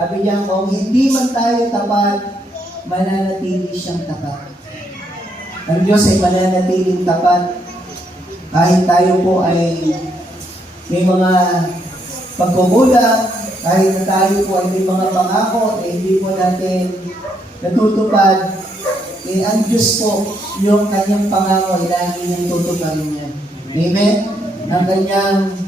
Sabi niya, kung hindi man tayo tapat, mananatili siyang tapat. Ang Diyos ay mananatiling tapat. Kahit tayo po ay may mga pagkukulang, kahit na tayo po ay may mga pangako, hindi po natin natutupad, ang Diyos po, yung kanyang pangako ay lagi niyang tutuparin niya. Amen? Ang kanyang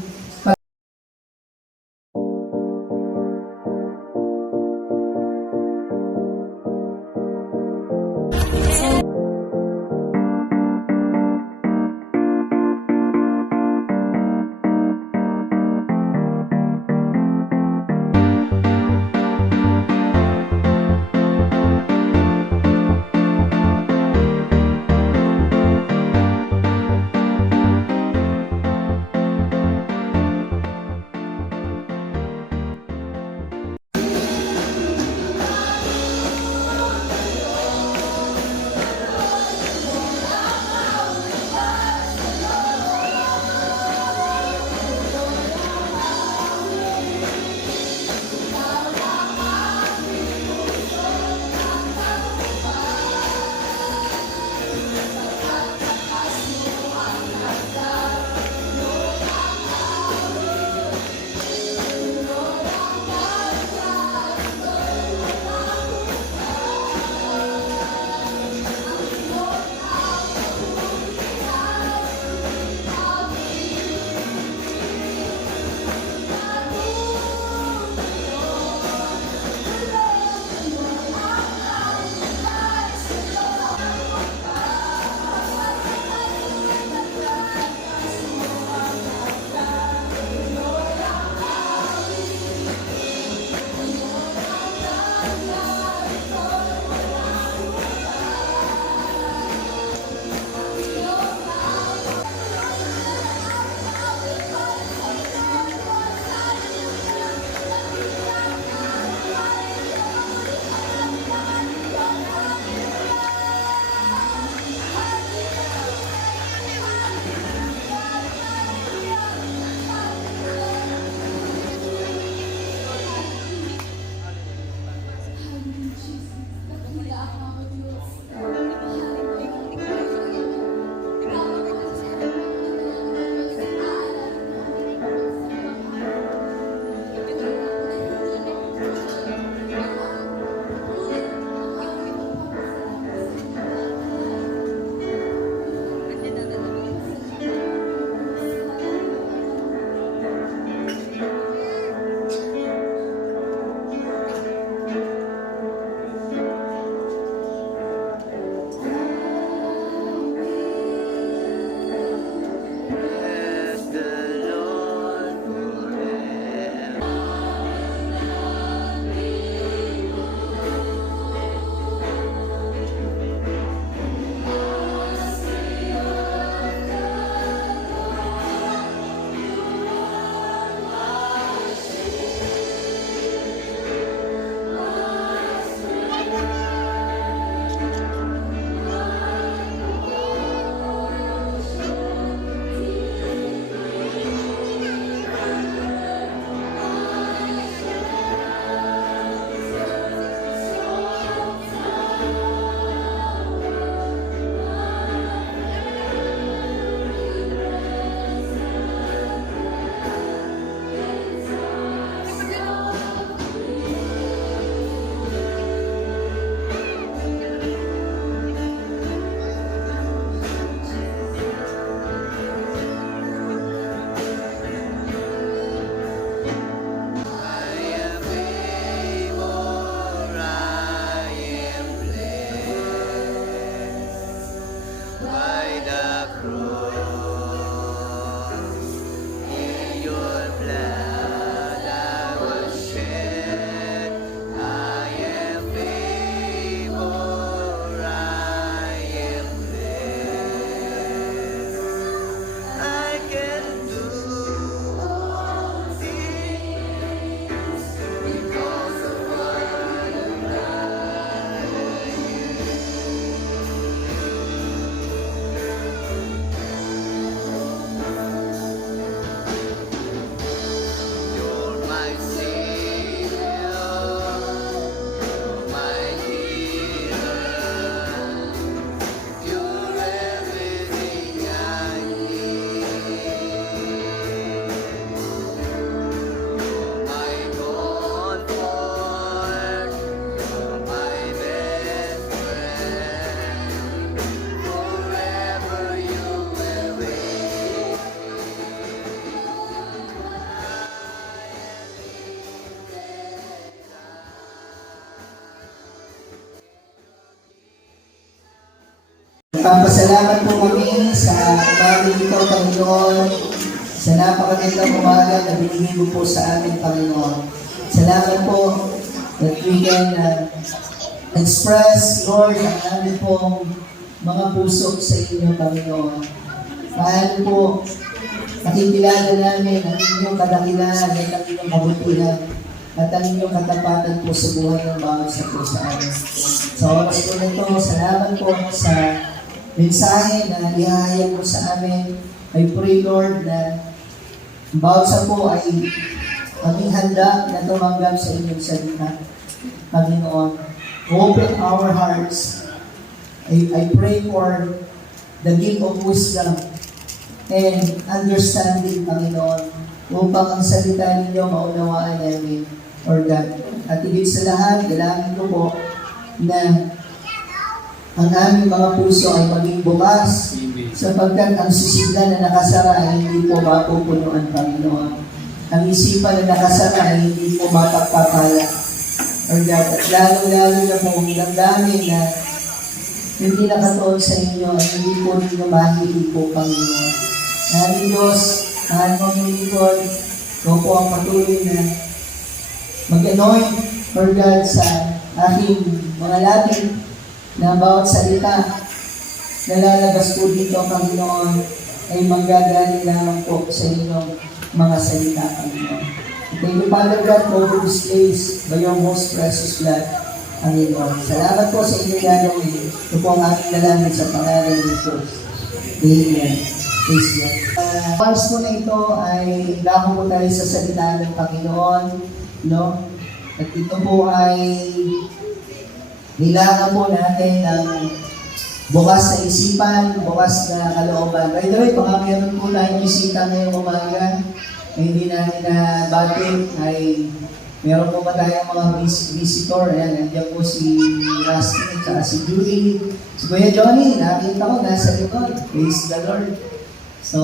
Nagpapasalamat po kami sa umaga ito, Panginoon, sa napakagandang umaga na binigay mo po sa amin, Panginoon. Salamat po that we can express, Lord, ang amin pong mga puso sa inyo, Panginoon. Paano po nakikilala namin ang inyong kadakilan at ang inyong kabutihan at ang inyong katapatan po sa buhay ng bawat sa po sa amin. Sa oras po na ito, salamat po sa mensahe na ihahayag mo sa amin. I pray, Lord, na bawat sa po ay maging handa na tumanggap sa inyong salita. Panginoon, open our hearts. I pray for the gift of wisdom and understanding, Panginoon, upang ang salita ninyo maunawaan namin, Lord God. At higit sa lahat, dalangin ko po na ang aming mga puso ay maging bukas sapagkat ang sisigla na nakasara ay hindi po mapupunuan, Panginoon. Ang isipan na nakasara ay hindi po mapagpapala. Lord God, at lalo-lalo na po ang damdamin na hindi nakatoon sa inyo at hindi po ninyo mahili po, Panginoon. Aming Diyos, mahal mo ang lingkod, ikaw po ang patuloy na mag-anoint, Lord God, sa aking mga labi na bawat salita na lalabas po dito, Panginoon, ay manggagaling lamang po sa inyong mga salita, Panginoon. Thank you, Father God, for this place by your most precious blood, Panginoon. Salamat po sa inyong gagawin. Ito po ang aking dalangin sa pangalan ng Diyos. Amen. Praise God. Pars po na ito ay dako po tayo sa salita ng Panginoon, no? At ito po ay nilaga po natin ng bukas na isipan, bukas na kalooban. By the way, baka meron po tayong bisita ngayong umaga na hindi natin na batid ay meron po ba tayong mga visitor. Ayan, nandiyan po si Rusty at si Julie. Si Kuya Johnny, nakita ko nasa likod. Praise the Lord. So,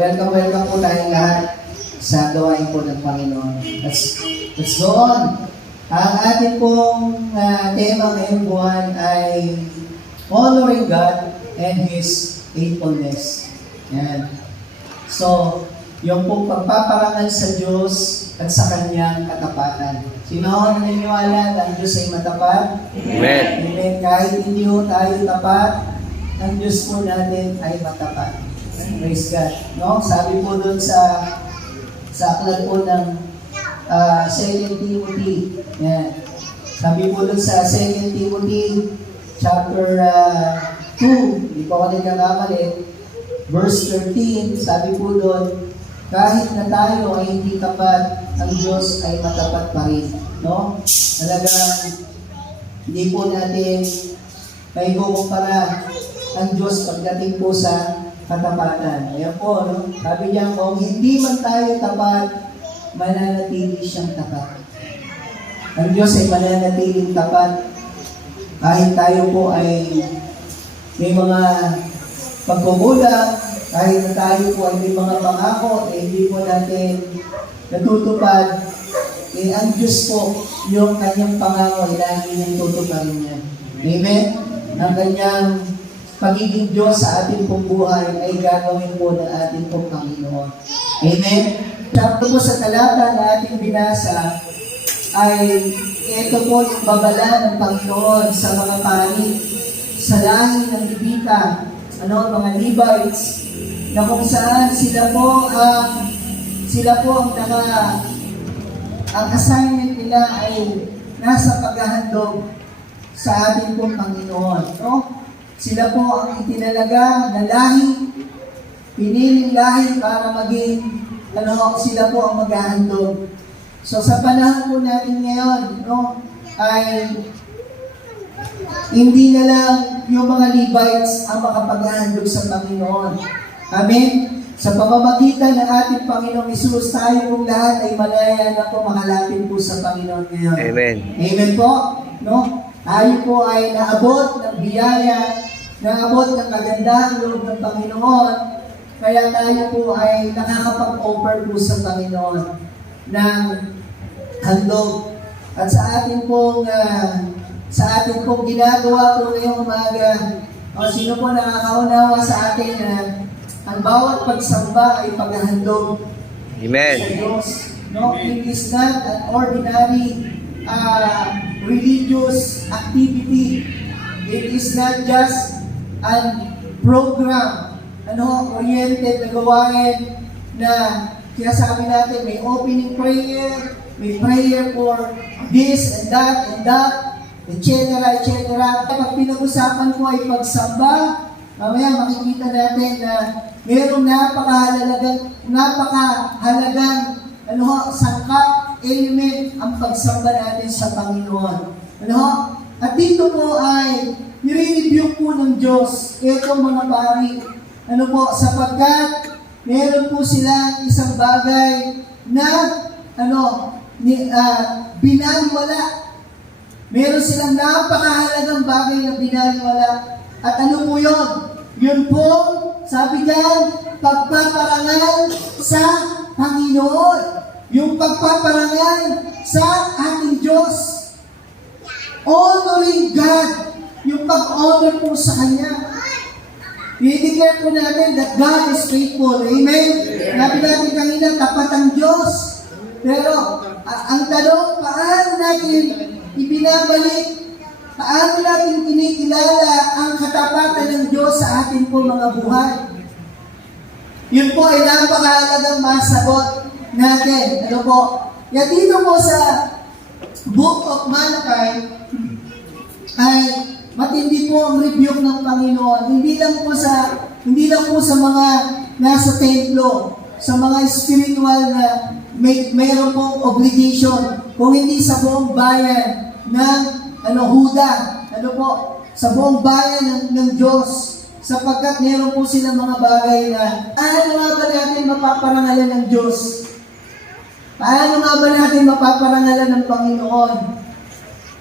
welcome po tayong lahat sa gawain po ng Panginoon. Let's go on. Ang ating pong tema ngayong buwan ay honoring God and His faithfulness. Yan. So, yung pong pagpaparangal sa Diyos at sa Kanyang katapatan. Sino ang naniniwala na ang Diyos ay matapat? Amen. Amen. Kahit hindi ho tayo tapat, ang Diyos po natin ay matapat. Praise God. No? Sabi po doon sa aklat po ng 2 Timothy. Yan. Sabi po doon sa 2 Timothy chapter 2, hindi po ako nagkakamali, verse 13, sabi po doon, kahit na tayo ay hindi tapat, ang Diyos ay matapat pa rin. No? Talagang hindi po natin may kukumpara ang Diyos pagdating po sa katapatan. Ayan po, no? Sabi niya, kung hindi man tayo tapat, mananatili siyang tapat. Ang Diyos ay mananatiling tapat kahit tayo po ay may mga pagkukulang, kahit na tayo po ay may mga pangako eh hindi po natin natutupad, eh ang Diyos po yung kanyang pangako ay lagi niyang tutuparin niya. Amen? Ang kanyang pagiging Diyos sa ating pong buhay ay gagawin po ng ating pong Panginoon. Amen? Sabi po sa talata na ating binasa ay ito po yung babala ng Panginoon sa mga panik, sa lahi ng Levita, mga Levites, na kung saan sila po ang assignment nila ay nasa paghahandog sa ating pong Panginoon. No? Sila po ang itinalaga na lahi, piniling lahi para maging sila po ang maghahandog. So sa panahon po natin ngayon, no, ay hindi na lang yung mga Levites ang makapaghahandog sa Panginoon. Amen? Sa pamamagitan ng ating Panginoong Hesus, tayo pong lahat ay malaya na po makalapit po sa Panginoon ngayon. Amen. Amen po? No? Tayo po ay naabot ng biyaya, naabot ng kagandahang loob ng Panginoon, kaya tayo po ay nakakapag-offer po sa Panginoon ng handog. At sa ating pong ginagawa po ngayong umaga O sino po nakakaunawa sa atin na ang bawat pagsamba ay paghahandog Amen. sa Diyos. No, it is not an ordinary religious activity. It is not just an program, oriented na gawain na sinasabi natin may opening prayer, may prayer for this and that, etc. Pag pinag-usapan ko ay pagsamba, mamaya makikita natin na mayroong napakahalagang sangkap, element ang pagsamba natin sa Panginoon. At dito po ay nire-review po ng Diyos itong mga pari. Sapagkat meron po sila isang bagay na binaliwala. Meron silang napakahalagang bagay na binaliwala. At ano po yun? Yun po, sabi diyan, pagpaparangal sa Panginoon. Yung pagpaparangal sa ating Diyos. Honoring God. Yung pag-honor po sa Kanya. I-declare po natin that God is faithful. Amen? Sabi natin kanina, tapat ang Diyos. Pero, ang tanong, paano natin ibinabalik, paano natin kinikilala ang katapatan ng Diyos sa ating po mga buhay? Yun po ay napakahalagang masagot natin. Kaya dito po sa Book of Malachi ay matindi po ang rebuke ng Panginoon. Hindi lang po sa mga nasa templo, sa mga spiritual na mayroon pong obligation, kung hindi sa buong bayan ng Huda, sa buong bayan ng Diyos, sapagkat mayroon po silang mga bagay na paano nga ba natin mapaparangalan ng Diyos? Paano nga ba natin mapaparangalan ng Panginoon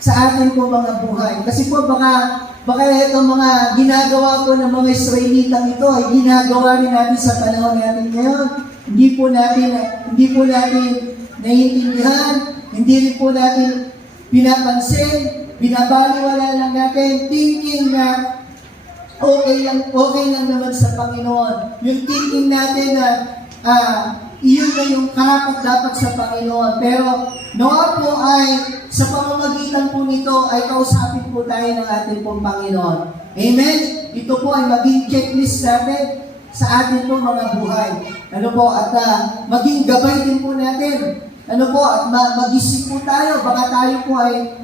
sa ating po mga buhay? Kasi po baka itong mga ginagawa po ng mga Israelitang ito ay ginagawa rin natin sa panahon natin ngayon. Hindi po natin naiintindihan, hindi rin po natin pinapansin, binabaliwala lang natin, thinking na okay lang naman sa Panginoon. Yung thinking natin na iyon na yung karapat dapat sa Panginoon. Pero noon po ay sa pamamagitan po nito ay kausapin po tayo ng ating pong Panginoon. Amen? Ito po ay maging checklist natin sa ating pong mga buhay. At maging gabay din po natin. At mag-isip po tayo, baka tayo po ay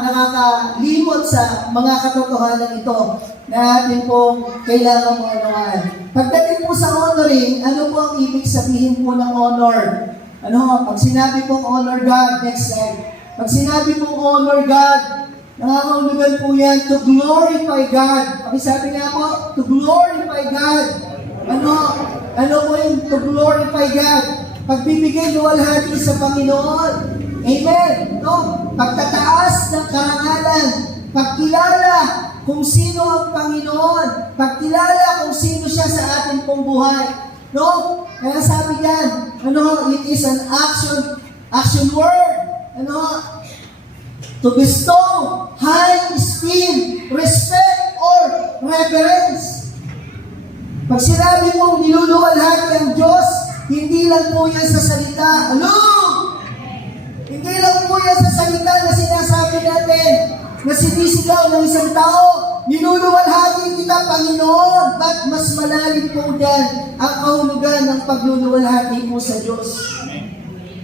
nakakalimot sa mga katotohanan ito na atin pong kailangan mo anuhan. Pagdating po sa honoring, ano po ang ibig sabihin po ng honor? Pag sinabi pong honor God, next slide. Pag sinabi pong honor God, nangangahulugan po yan to glorify God. Sabi nga po, to glorify God. Ano po yung to glorify God? Pagbibigay luwalhati sa Panginoon. Amen. Pagtataas ng karangalan, pagkilala kung sino ang Panginoon, pagkilala kung sino siya sa ating pong buhay. Kaya sabi yan, it is an action word. To bestow high esteem, respect, or reverence. Pag sinabi mong niluluwalhati ang Diyos, hindi lang po yan sa salita. Hindi lang po yan sa salita na sinasabi natin na sinisigaw ng isang tao, niluluwalhati kita, Panginoon. But mas malalim po dyan ang kahulugan ng pagluluwalhati po sa Diyos.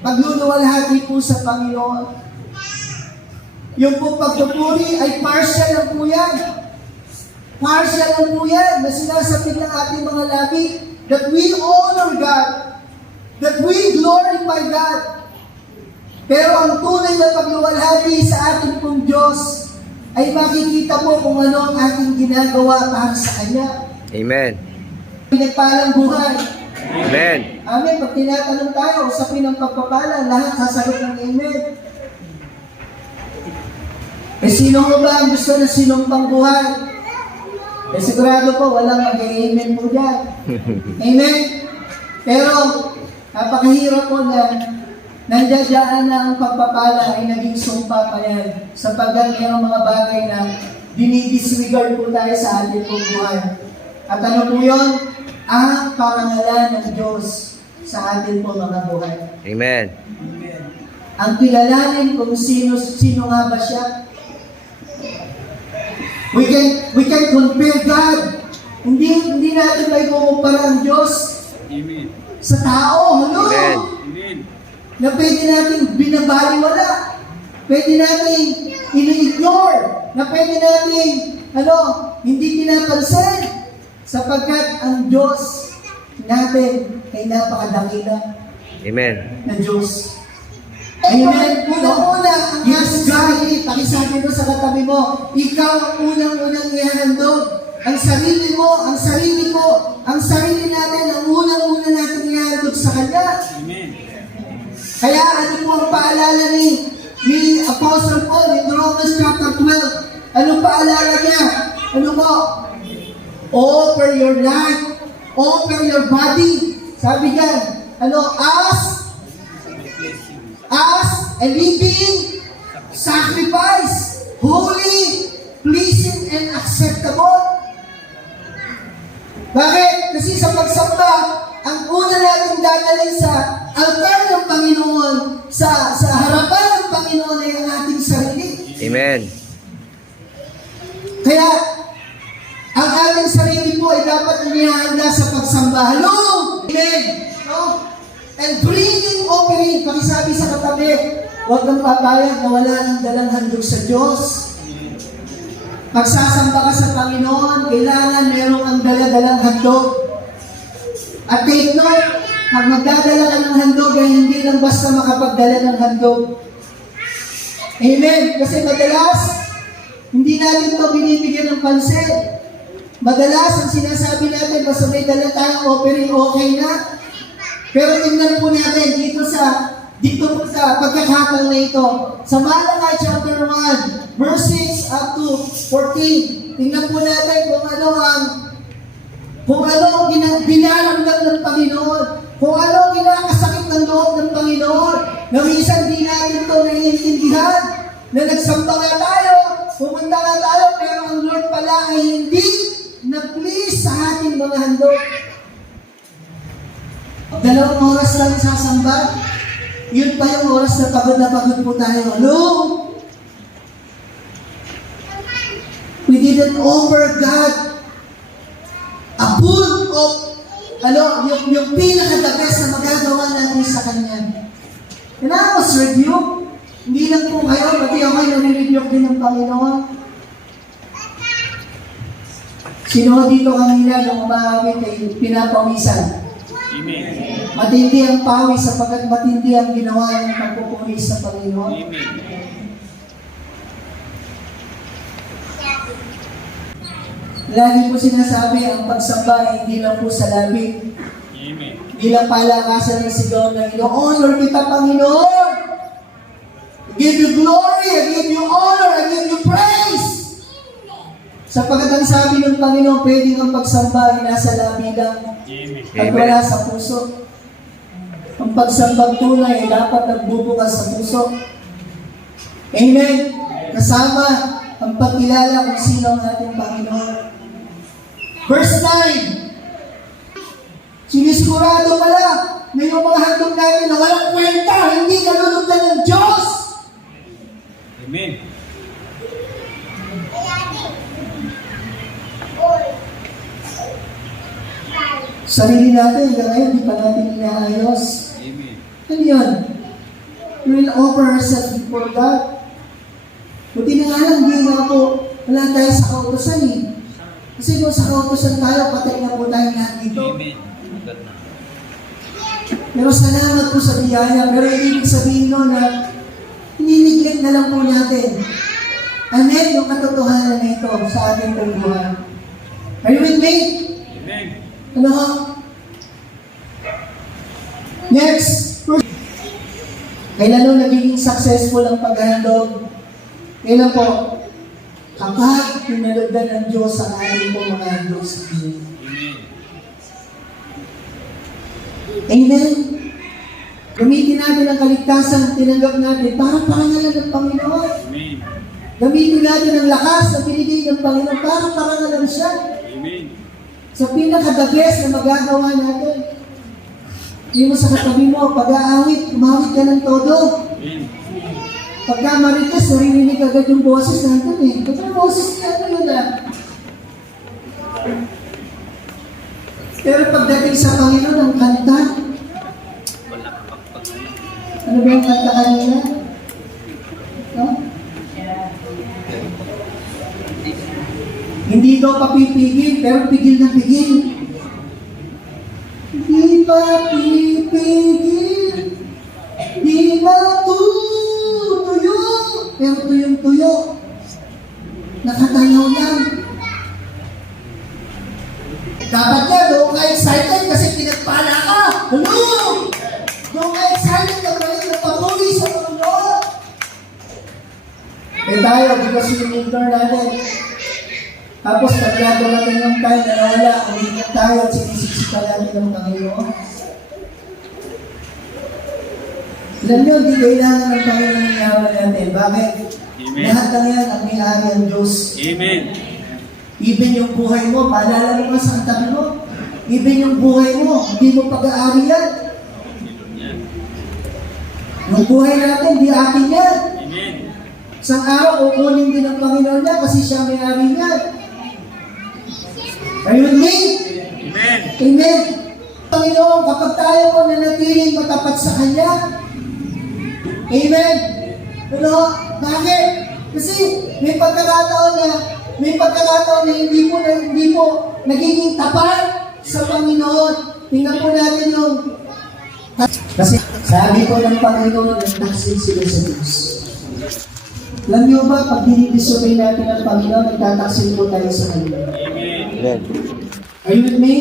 Pagluluwalhati po sa Panginoon. Yung po pagpupuri ay partial lang po yan. Partial lang po yan na sinasabit ng ating mga labi that we honor God, that we glorify God. Pero ang tunay na pagluwalhati sa ating pong Diyos ay makikita po kung ano ang ating ginagawa para sa Kanya. Amen. Pinagpalang buhay. Amen. Amen. Pag tinatanong tayo, usapin ng pagpapala, lahat sasagot ng Amen. Sino mo ba ang gusto na sinumpang buhay? Sigurado po, walang mag-amen po dyan. Amen? Pero, napakahirap po na nandiyan na ang pagpapala ay naging sumpa pa yan. Sapagkat mayroong mga bagay na dinidisregard po tayo sa ating pong buhay. At ano po yun? Ang parangalan ng Diyos sa ating pong mga buhay. Amen. Ang kilalanin kung sino nga ba siya. We can compare God. Hindi natin may kukumpara ang Diyos sa tao. Hello? Amen. Na pwede natin binabaliwala. Pwede natin ini-ignore. Na pwede natin, hindi pinapansin. Sapagkat ang Diyos natin ay napakadakila Amen. na Diyos. Amen. Unang-una, yes, God, pakisabi mo sa katabi mo, ikaw ang unang-unang ihahandog. Ang sarili mo, ang sarili ko, ang sarili natin, ang unang-una natin ihahandog sa Kanya. Amen. Kaya ano po ang paalala ni Apostle Paul in Romans chapter 12? Anong paalala niya? Ano po? Offer your life, offer your body. Sabi niya, as a living sacrifice, holy, pleasing, and acceptable. Bakit? Kasi sa pagsamba, ang una natin dadalhin sa altar ng Panginoon, sa harapan ng Panginoon ay ang ating sarili. Amen. Kaya, ang ating sarili po ay dapat inihanda sa pagsamba. Hello? Amen. No? And bringing offering, pakisabi sa katabi, huwag kang papayag na wala ng dalang handog sa Diyos. Magsasamba ka sa Panginoon, kailangan merong ang dala-dalang handog. At take note, pag magdadala ka ng handog, ay hindi lang basta makapagdala ng handog. Amen. Kasi madalas, hindi natin ito binibigyan ng pansin. Madalas, ang sinasabi natin, basta may dala tayong offering, okay na. Pero tingnan po natin dito po sa pagkakataon na ito. Sa Malachi chapter 1, verses up to 14. Tingnan po natin kung ano ang binaramdam ng Panginoon. Kung ano ang kinakasakit ng loob ng Panginoon. Na minsan di natin ito naiintindihan. Na nagsamba nga tayo, pumunta nga tayo, pero ang Lord pala ay hindi na-please sa ating mga handog. 2 oras lang sasamba. Yun pa yung oras na pagod po tayo. Hello? We didn't offer God a full of, yung pinaka-the best na magagawa natin sa Kanya. And I was review. Hindi lang po kayo, pati ako ay nare-review din ng Panginoon. Sino dito kanina nung umawit ay pinapawisan? Amen. Matindi ang pawis sapagkat matindi ang ginawa ng pagpupulis sa Panginoon. Amen. Lagi po sinasabi, ang pagsamba ay hindi lang po sa labi. Amen. Hindi lang palakasan ng sigaw ng ino-honor kita, Panginoon. I give you glory, I give you honor, I give you praise. Sapagkat ang sabi ng Panginoon, pwedeng ang pagsamba ay nasa labi lang. Amen. At wala sa puso. Ang pagsambang tunay ay dapat nagbubukas sa puso. Amen. Kasama ang pagkilala kung sino ang ating Panginoon. Verse 9. Sinisigurado pala na yung mga handog natin na walang kwenta, hindi nalulugdan ng Diyos. Amen. Sarili natin, hanggang ngayon, di pa natin inaayos. Amen. Ano yun? We will offer ourselves before God. Buti na nga lang, hindi nga po, wala tayo sa kautosan eh. Kasi kung sa kautosan tayo, patay na po tayo lahat dito. Amen. Pero salamat po sa biyaya. Pero ibig sabihin nun na nineglect na lang po natin. Amen, yung katotohanan na ito sa ating buhay. Are you with me? Amen. Ano? Next. Kailan nung nagiging successful ang paghahandog? Kailan po? Kapag pinalugdan ng Diyos ang ating po mga handog sa Diyos. Amen. Gamitin natin ang kaligtasan, tinanggap natin para parangalan ng Panginoon. Amen. Gamitin natin ang lakas na binigay ng Panginoon para parangalan siya. Amen. Sa pinaka-the best na magagawa natin. Hindi mo sa katabi mo, pag-aawit, kumawit ka ng todo. Amen. Pagka marites, narinig agad yung boses natin eh. Pagka boses niya, ano yun ah? Pero pagdating sa Panginoon, ang kanta, ano ba yung kanta kanina? No? Hindi daw papipigil, pero pigil na pigil. Di papipigil, di matutuyo, pero tuyong-tuyo. Nakatayaw lang. Dapat nga, doon ka excited kasi pinagpala ka. Hello! Doon ka excited na kayo nagpapuli sa Panginoon. Eh tayo, because in-ignore natin. Tapos paglago natin ng time na nawala, umiingat tayo at sinisiksikan natin ng Panginoon. Alam nyo, hindi kailangan ng Panginoon ng yaman natin. Bakit? Amen. Lahat ng yan ang may-ari ang Diyos. Amen. Even yung buhay mo, paalala mo sa tabi mo. Even yung buhay mo, hindi mo pag-aari yan. Yung buhay natin, di atin yan. Amen. Isang araw, kukunin din ng Panginoon niya kasi siya may-ari niya. Are you with me? Amen. Amen. Panginoon, kapag tayo po nanatiling matapat sa Kanya, amen. Ano? Bakit? Kasi may pagkakataon na hindi po nagiging tapat sa Panginoon. Tingnan po natin yung kasi sabi po ng Panginoon, nagtaksil sila sa Diyos. Alam niyo ba, pag dinidisobey natin ang Panginoon, nagtataksil po tayo sa Kanya. Amen. Are you with me?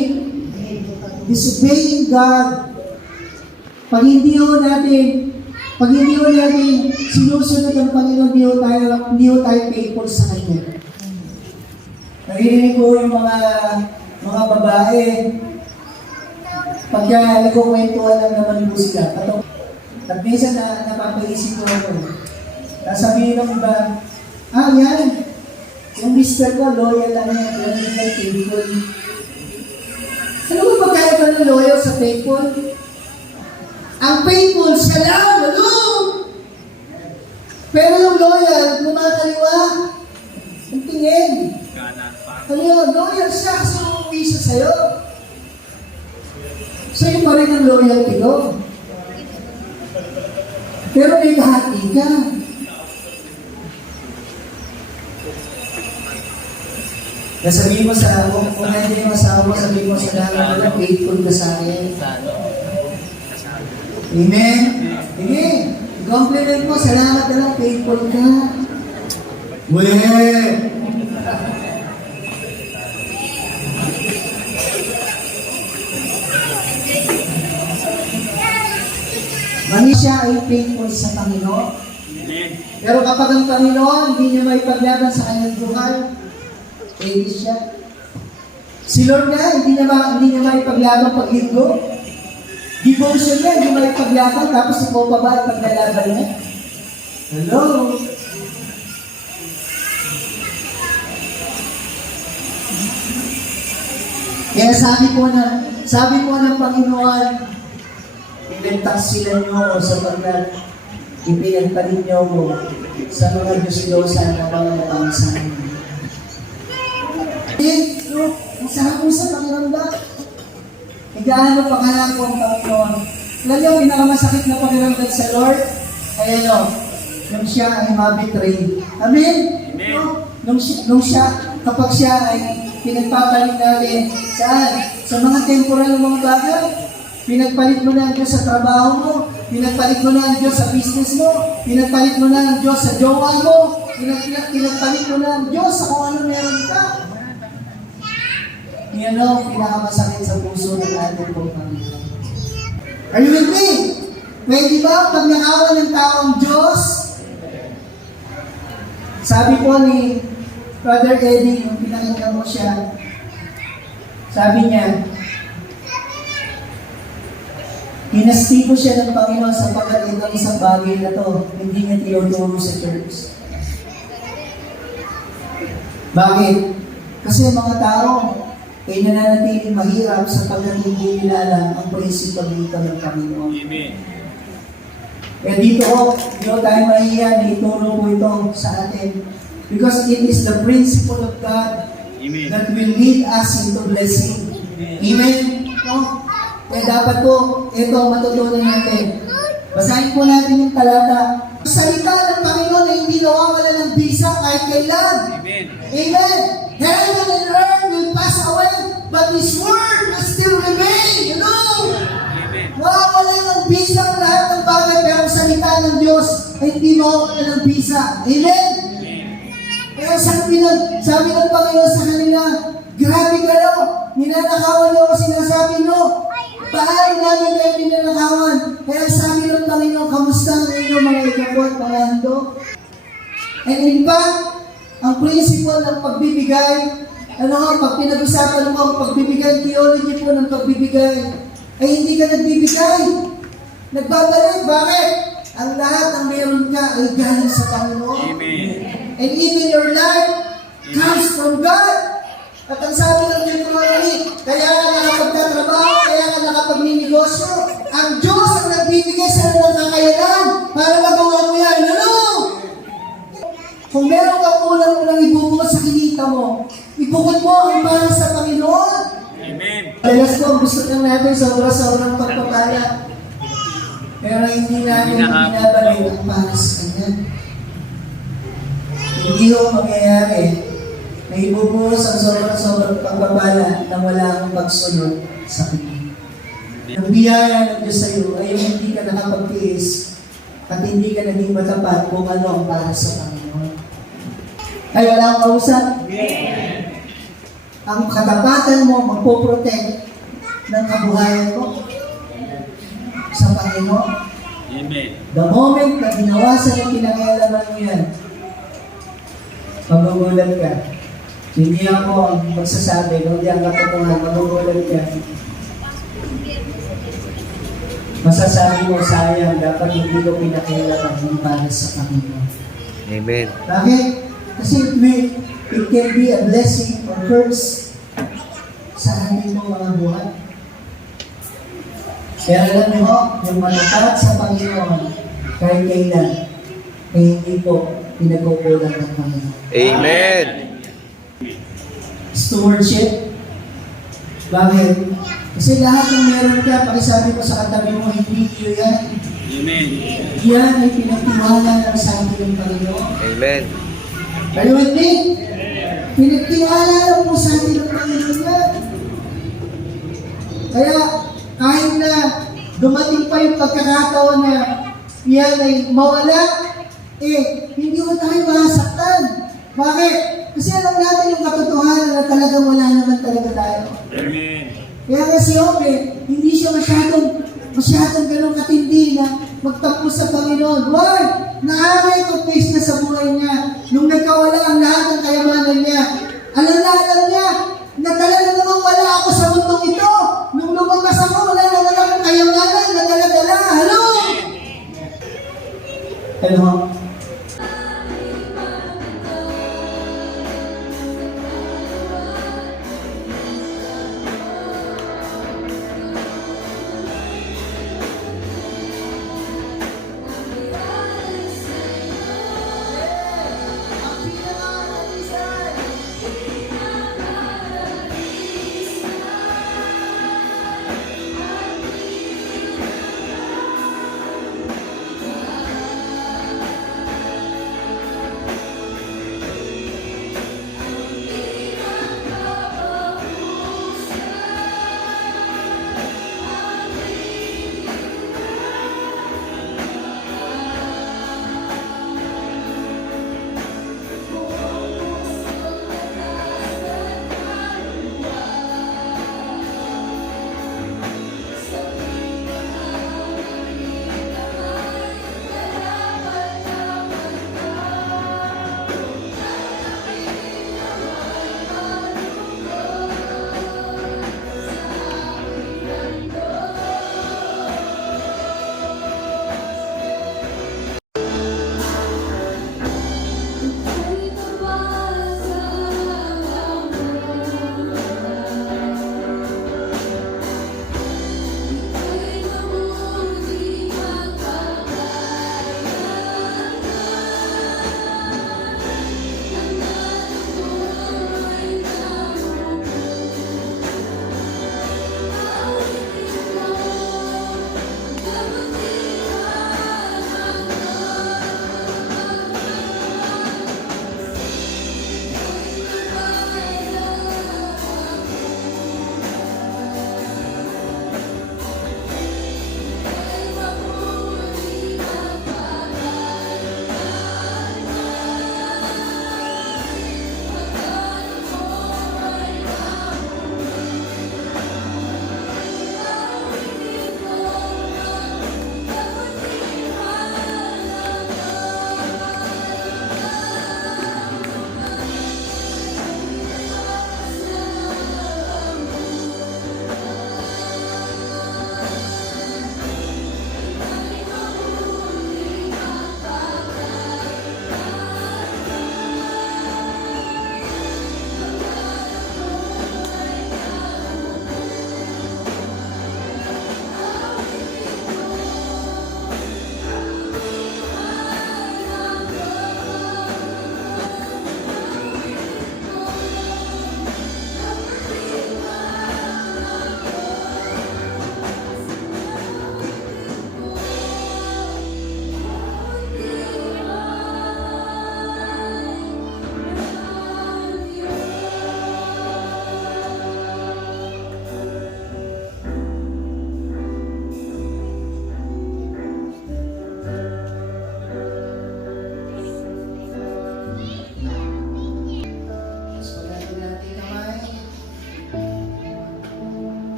Disobeying God. Pag hindi ho natin sinusunod ang Panginoon, hindi ho tayo faithful sa Kanya. Narinig ko yung mga babae, pagka nagkukwentuhan lang naman po sila. At minsan napapaisip ko ako. Sasabihin ng iba, yan. Yung mister ko, loyal lang yan. Yan yung faithful. Ano ba pagkaiba ng loyal sa faithful? Ang faithful, siya lang. Ano? Pero yung loyal, kumakaliwa. Ang tingin. Ano yun? Loyal siya kasi umuwi siya sa'yo. Sa'yo pa rin ang loyalty ko. Pero may kahati ka. Nasabihin mo sa ako, kung hindi mo sa ako, sabihin mo sa lahat na faithful ka sa akin. Amen? Amen. Compliment mo, salamat na lang, faithful ka. Weh! Mani siya ay faithful sa Panginoon. Amen. Pero kapag ang Panginoon hindi niya may paglaban sa kanyang buhay, faithful siya. Si Lord nga, hindi niya may paglaban pag-linggo. Devotion niya, hindi may paglaban, tapos ikaw pa ba ay paglalaban niya? Hello? Kaya sabi po ng Panginoon, pinagtaksilan niyo sa pagkat ipinagpalit niyo mo sa mga Diyos-Diyosan na mga napangasahan. Ang sarap mo sa Panginoon ba? Igaano pa kaya po ang Panginoon? Alam niyo, pinakamasakit na pakiramdam sa Lord, kaya nung siya ay mabitray. Amen? Amen. Nung siya, kapag siya ay pinagpapalit natin, saan? Sa mga temporal ng mga bagay, pinagpalit mo na ang Diyos sa trabaho mo, pinagpalit mo na ang Diyos sa business mo, pinagpalit mo na ang Diyos sa jowa mo, pinagpalit mo na ang Diyos sa kung ano meron ka. Yan o, pinakamasakit sa puso ng ating pong Panginoon. Are you with me? Pwede ba pag nakawan ng taong Diyos? Sabi po ni Brother Eddie, yung pinakinggan mo siya, sabi niya, hinastigo siya ng Panginoon sapagkat itong isang bagay na to, hindi niya tinuturo sa church. Bakit? Kasi mga tao ay nananatiling mahirap sapagkat hindi nila ang prinsipyo dito ng Panginoon. Amen. Kaya dito hindi ko tayo mahiya na ituro po ito sa atin. Because it is the principle of God Amen. that will lead us into blessing. Amen? No? Kaya dapat po, ito matutunan natin. Basahin po natin yung talata. Ang salita ng Panginoon ay hindi nawawala ng bisa kahit kailan. Amen. Amen. Heaven and earth will pass away, but His word will still remain. Hello? Amen. Nawawala ng bisa ang lahat ng bagay, pero ang salita ng Diyos ay hindi nawawala ng bisa. Amen? Kaya sabi ng Panginoon sa kanila, grabe kayo, ninanakawan niyo ang sinasabi niyo. Paano namin kayo ninanakawan? Kaya sabi ng Panginoon, kamusta ang inyong mga ikabot, mga handog? And in fact, ang principle ng pagbibigay, pag pinag-usapan mo ang pagbibigay, theology po ng pagbibigay, ay hindi ka nagbibigay. Nagbabalik. Bakit? Ang lahat ng meron ka ay galing sa Panginoon. Amen. And even your life comes from God. At ang sabi ng Deuteronomy, kaya ka nakapagtatrabaho, kaya ka nakapagninegosyo. Ang Diyos ang nagbibigay sa ng kakayanan para magawa mo yan. Ano? Kung meron kang ulang ibubukod sa kinita mo, ibukod mo ang para sa Panginoon. Amen. Alas po, gusto lang natin sa oras-orang pagpapala. Pero hindi natin binabalik ang para sa Kanya. Hindi ho mangyayari na ibubuhos ang sobrang pagpapala na wala kang pagsunod sa Kanya. Ang biyaya ng Diyos sa iyo ay yung hindi ka nakapagtiis at hindi ka naging matapat kung ano ang para sa Panginoon. Ay wala akong kausap. Ang katapatan mo magpoprotect ng kabuhayan mo sa Panginoon. Amen. The moment na binawasan ng pinag-aalaman mo yan, magugulat ka. Hindi ako ang magsasabi, kundi ang katotohanan, magugulat ka. Masasabi mo, sayang, dapat hindi ko pinakailaman ng para sa Panginoon. Amen. Bakit? Kasi it can be a blessing or curse sa ating mga buhay. Kaya alam niyo ho, yung matapat sa Panginoon, kahit kailan, ay hindi po pinagkukulang ng Panginoon. Amen. Stewardship. Bakit? Kasi lahat ng meron ka, pakisabi mo sa katabi mo, hindi niyo yan. Amen. Yan ay pinagtiwala ng sa atin ng Panginoon. Amen. Kayo hindi? Pinagtiwala lang po sa atin ng Panginoon yan. Kaya, kahit na dumating pa yung pagkakataon na yan ay mawala, hindi ko tayo masaktan. Bakit? Kasi alam natin yung katotohanan na talagang wala naman talaga tayo. Amen. Kaya nga si Jobe, hindi siya masyadong ganun katindi na magtampo sa Panginoon. Why? Naaray ko face na sa buhay niya. Nung nagkawala ang lahat ng kayamanan niya, alam niya, na talaga namang wala ako sa mundong ito. Nung lumabas ako, wala naman akong kayamanan na dala-dala. Hello? Hello?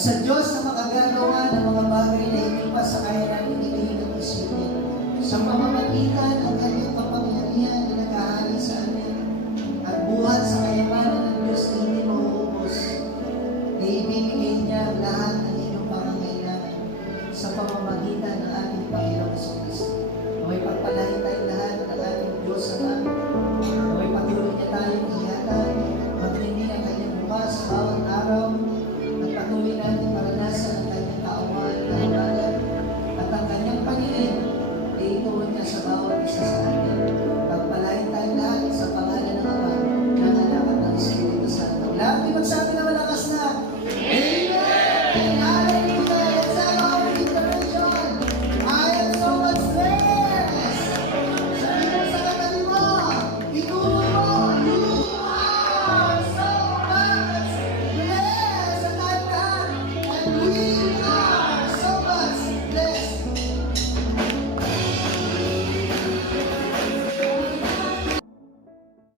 sa Diyos